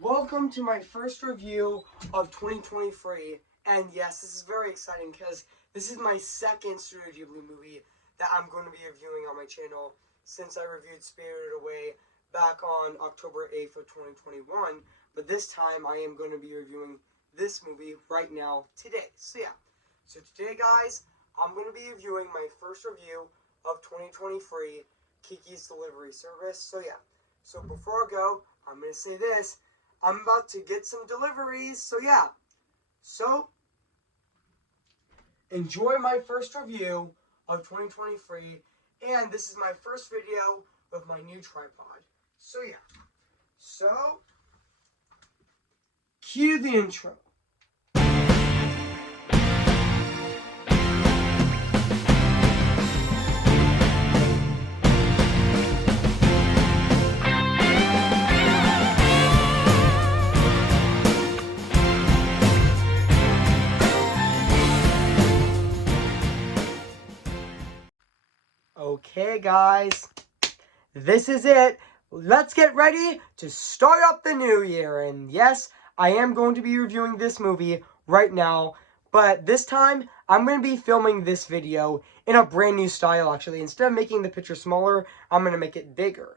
Welcome to my first review of 2023, and yes, this is very exciting because this is my second Studio Ghibli movie that I'm going to be reviewing on my channel since I reviewed Spirited Away back on October 8th of 2021, but this time I am going to be reviewing this movie right now today. So today guys, I'm going to be reviewing my first review of 2023, Kiki's Delivery Service. So before I go, I'm going to say this. I'm about to get some deliveries, so enjoy my first review of 2023, and this is my first video with my new tripod. So cue the intro. Okay, guys, this is it. Let's get ready to start up the new year. And yes, I am going to be reviewing this movie right now, but this time I'm going to be filming this video in a brand new style, actually. Instead of making the picture smaller, I'm going to make it bigger.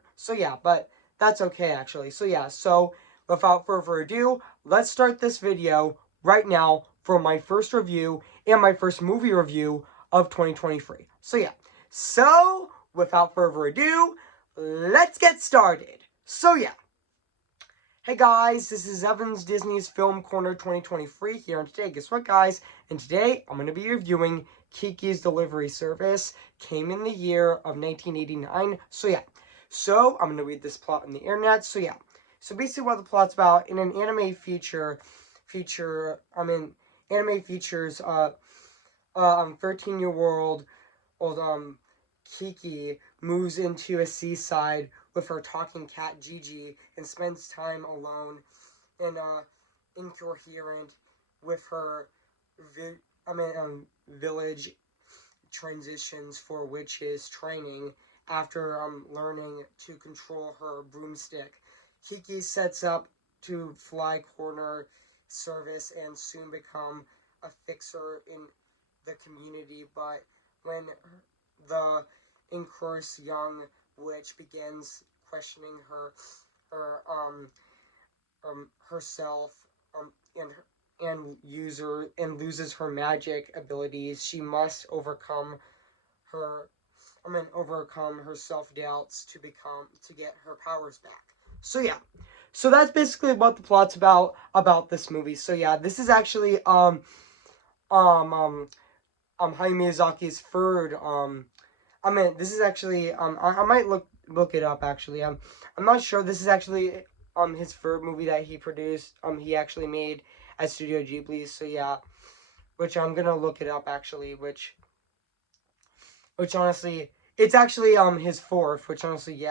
But that's okay, actually. So without further ado, let's start this video right now for my first review and my first movie review of 2023. So, without further ado, let's get started. Hey guys, this is Evan's Disney's Film Corner 2023 here, and today, guess what guys? And today, I'm going to be reviewing Kiki's Delivery Service. Came in the year of 1989. So I'm going to read this plot on the internet. So basically what the plot's about, in an anime anime features, 13-year-old Kiki moves into a seaside with her talking cat Gigi and spends time alone and incoherent with her village transitions for witches training after learning to control her broomstick. Kiki sets up to fly corner service and soon become a fixer in the community, but when the incurious young witch begins questioning herself and loses her magic abilities, she must overcome her self-doubts to get her powers back. So that's basically what the plot's about this movie. This is actually Hayao Miyazaki's third this is actually I might look it up actually. I'm not sure. This is actually his third movie that he produced. He actually made at Studio Ghibli. Which I'm gonna look it up actually. Which honestly, it's actually his fourth. Which honestly,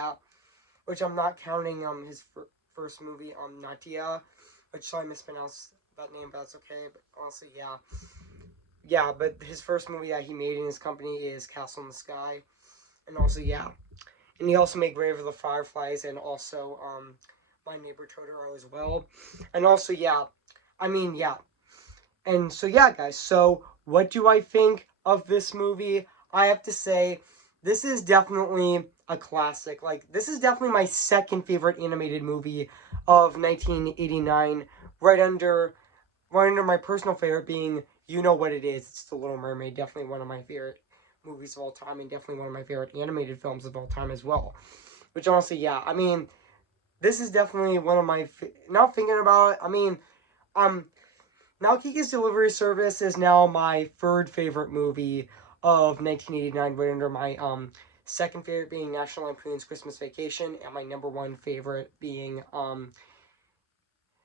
which I'm not counting his first movie Natia, which I mispronounced that name, but that's okay. But honestly, but his first movie that he made in his company is Castle in the Sky. And also, and he also made Grave of the Fireflies and also My Neighbor Totoro as well. And also, And so, guys, so what do I think of this movie? I have to say, this is definitely a classic. Like, this is definitely my second favorite animated movie of 1989, right under my personal favorite being You Know What It Is. It's The Little Mermaid, definitely one of my favorite movies of all time, and definitely one of my favorite animated films of all time as well. Which honestly, this is definitely one of my now thinking about it. Now Kiki's Delivery Service is now my third favorite movie of 1989, right under my second favorite being National Lampoon's Christmas Vacation, and my number one favorite being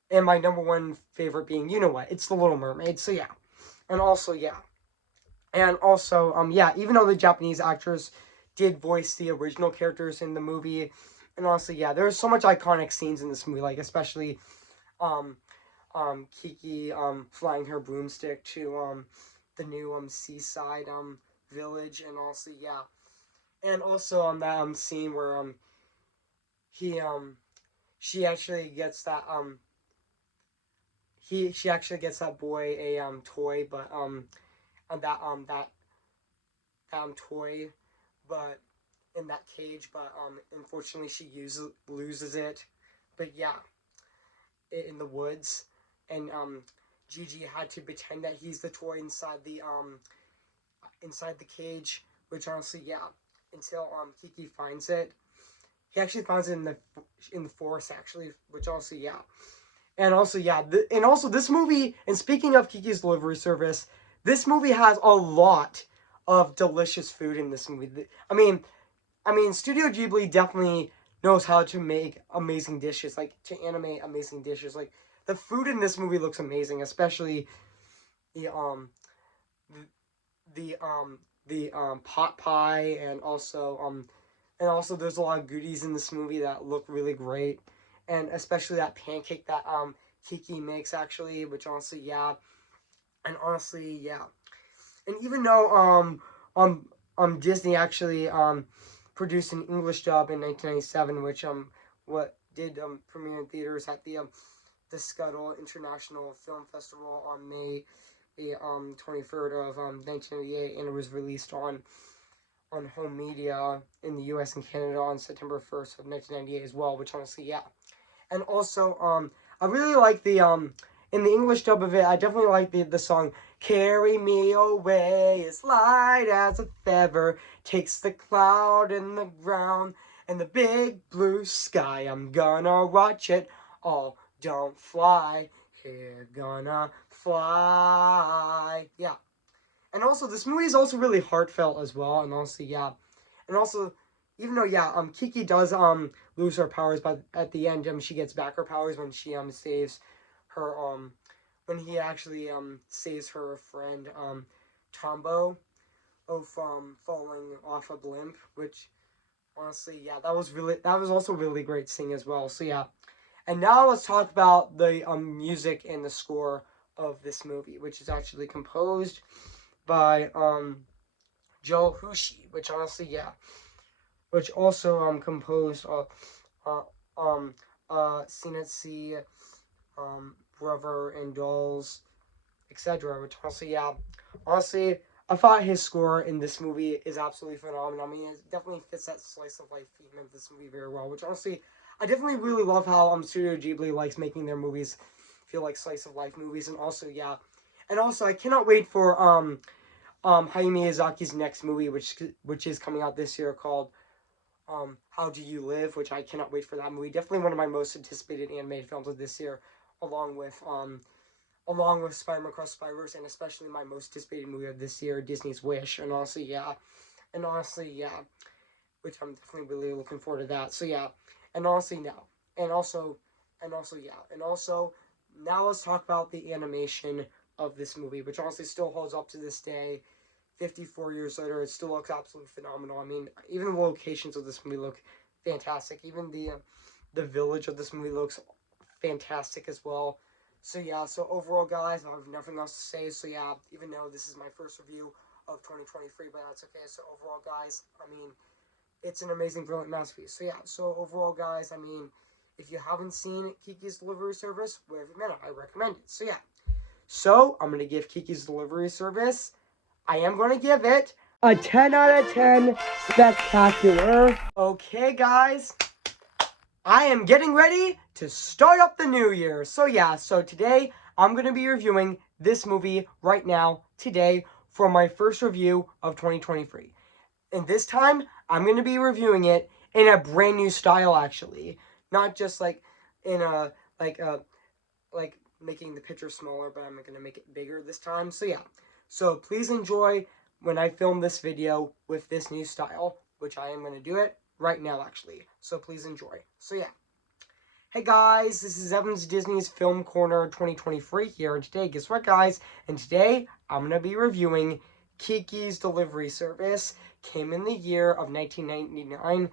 You know what? It's The Little Mermaid. And also, even though the Japanese actors did voice the original characters in the movie, and honestly, there's so much iconic scenes in this movie, like especially, Kiki, flying her broomstick to, the new, seaside, village, and also, and also on that, scene where, she actually gets that, she actually gets that boy a toy, but that toy, but in that cage, but unfortunately she loses it. But yeah, in the woods, and Gigi had to pretend that he's the toy inside the cage, which honestly, yeah, until Kiki finds it. He actually finds it in the forest actually, which also, yeah. And also, yeah, and also this movie, and speaking of Kiki's Delivery Service, this movie has a lot of delicious food in this movie. I mean, Studio Ghibli definitely knows how to make amazing dishes, like to animate amazing dishes. Like the food in this movie looks amazing, especially the the um pot pie, and also there's a lot of goodies in this movie that look really great, and especially that pancake that Kiki makes actually, which honestly, yeah, and honestly, yeah. And even though Disney actually produced an English dub in 1997, which what did premiere in theaters at the Scuttle International Film Festival on May the 23rd of 1998, and it was released on home media in the U.S. and Canada on September 1st of 1998 as well. Which honestly, yeah, and also I really like the in the English dub of it. I definitely like the song "Carry Me Away as light as a feather takes the cloud and the ground and the big blue sky. I'm gonna watch it all. Don't fly, here gonna fly." Yeah, and also this movie is also really heartfelt as well. And also, yeah, and also, even though, yeah, Kiki does lose her powers, but at the end she gets back her powers when she saves her when he actually saves her friend Tombo from falling off a blimp, which honestly, yeah, that was also really great sing as well. So yeah, and now let's talk about the music and the score of this movie, which is actually composed by Joe Hushi, which honestly, yeah, which also composed uh um Sinatsi, Brother and Dolls, etc. Which honestly, yeah, honestly, I thought his score in this movie is absolutely phenomenal. I mean, it definitely fits that slice of life theme of this movie very well. Which honestly, I definitely really love how Studio Ghibli likes making their movies feel like slice of life movies, and also, yeah, and also I cannot wait for Hayao Miyazaki's next movie, which is coming out this year, called How Do You Live, which I cannot wait for that movie. Definitely one of my most anticipated animated films of this year, along with Spider-Man Across Spider-Verse, and especially my most anticipated movie of this year, Disney's Wish. And honestly, yeah, which I'm definitely really looking forward to that. So yeah, and honestly now, and also, yeah, and also now let's talk about the animation of this movie, which honestly still holds up to this day. 54 years later, it still looks absolutely phenomenal. I mean, even the locations of this movie look fantastic. Even the village of this movie looks fantastic as well. So yeah, so overall, guys, I have nothing else to say. So yeah, even though this is my first review of 2023, but that's okay. So overall, guys, I mean, it's an amazing, brilliant masterpiece. So yeah, so overall, guys, I mean, if you haven't seen Kiki's Delivery Service, wherever you met it, I recommend it. So yeah, so I'm gonna give Kiki's Delivery Service. I am gonna give it a 10 out of 10 spectacular. Okay, guys, I am getting ready to start up the new year. So yeah, so today I'm going to be reviewing this movie right now, today, for my first review of 2023. And this time, I'm going to be reviewing it in a brand new style, actually. Not just like in a, like making the picture smaller, but I'm going to make it bigger this time. So yeah, so please enjoy when I film this video with this new style, which I am going to do it right now, actually. So please enjoy. So yeah. Hey guys, this is Evans Disney's Film Corner 2023 here, and today, guess what, guys? And today, I'm going to be reviewing Kiki's Delivery Service. Came in the year of 1999.